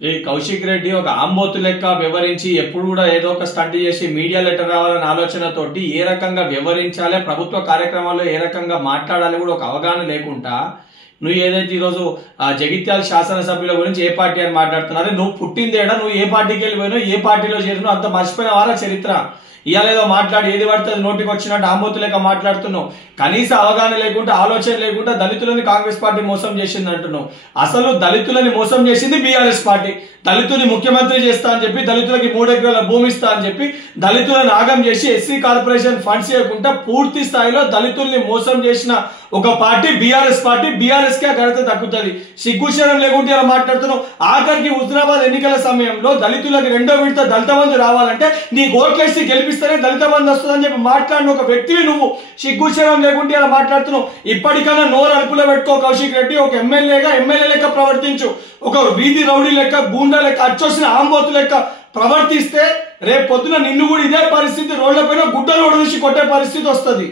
ఈ కౌశిక్ రెడ్డి ఒక ఆంబోతు లెక్క వ్యవహరించి ఎప్పుడు కూడా ఏదో ఒక స్టంట్ చేసి మీడియా లెటర్ రావాలనే ఆలోచనతోటి ఏ రకంగా వ్యవహరించాలి, ప్రభుత్వ కార్యక్రమాల్లో ఏ రకంగా మాట్లాడాలి కూడా ఒక అవగాహన లేకుండా నువ్వు ఏదైతే ఈరోజు జగిత్యాల శాసనసభ్యుల గురించి ఏ పార్టీ అని మాట్లాడుతున్నారో, నువ్వు పుట్టిందేడా, నువ్వు ఏ పార్టీకి వెళ్ళిపోయినావు, ఏ పార్టీలో చేరినావు అంత మర్చిపోయిన వారా చరిత్ర. ఇవాళేదో మాట్లాడి ఏది పడితే నోటికి వచ్చినట్టు ఆంబోతు లెక్క మాట్లాడుతున్నావు. కనీస అవగాహన లేకుండా, ఆలోచన లేకుండా దళితులని కాంగ్రెస్ పార్టీ మోసం చేసింది అంటున్నావు. అసలు దళితులని మోసం చేసింది బీఆర్ఎస్ పార్టీ. దళితుని ముఖ్యమంత్రి చేస్తా అని చెప్పి, దళితులకి 3 ఎకరాల భూమి ఇస్తా అని చెప్పి దళితులను ఆగం చేసి ఎస్సీ కార్పొరేషన్ ఫండ్స్ ఇవ్వకుండా పూర్తి స్థాయిలో దళితుల్ని మోసం చేసిన ఒక పార్టీ బీఆర్ఎస్ పార్టీ. బీఆర్ఎస్ కే ఘనత దక్కుతుంది. సిగ్గుశరం లేకుంటే ఇలా మాట్లాడుతున్నావు. ఆఖరికి హుజరాబాద్ ఎన్నికల సమయంలో దళితులకు 2వ విడత దళిత బంధు రావాలంటే నీ ఓట్లేసి గెలిపిస్తేనే దళిత బంధు వస్తుందని చెప్పి మాట్లాడిన ఒక వ్యక్తివి నువ్వు. సిగ్గుశరం లేకుంటే ఇలా మాట్లాడుతున్నావు. ఇప్పటికైనా నోరు అదుపులో పెట్టుకో కౌశిక్ రెడ్డి. ఒక ఎమ్మెల్యే లెక్క ప్రవర్తించు. ఒక వీధి రౌడీ లెక్క, గూండా లెక్క, అచ్చొచ్చిన ఆంబోతు లెక్క ప్రవర్తిస్తే రేపు పొద్దున నిన్ను కూడా ఇదే పరిస్థితి, రోడ్ల పైన గుడ్డలు ఒడిసి కొట్టే పరిస్థితి వస్తుంది.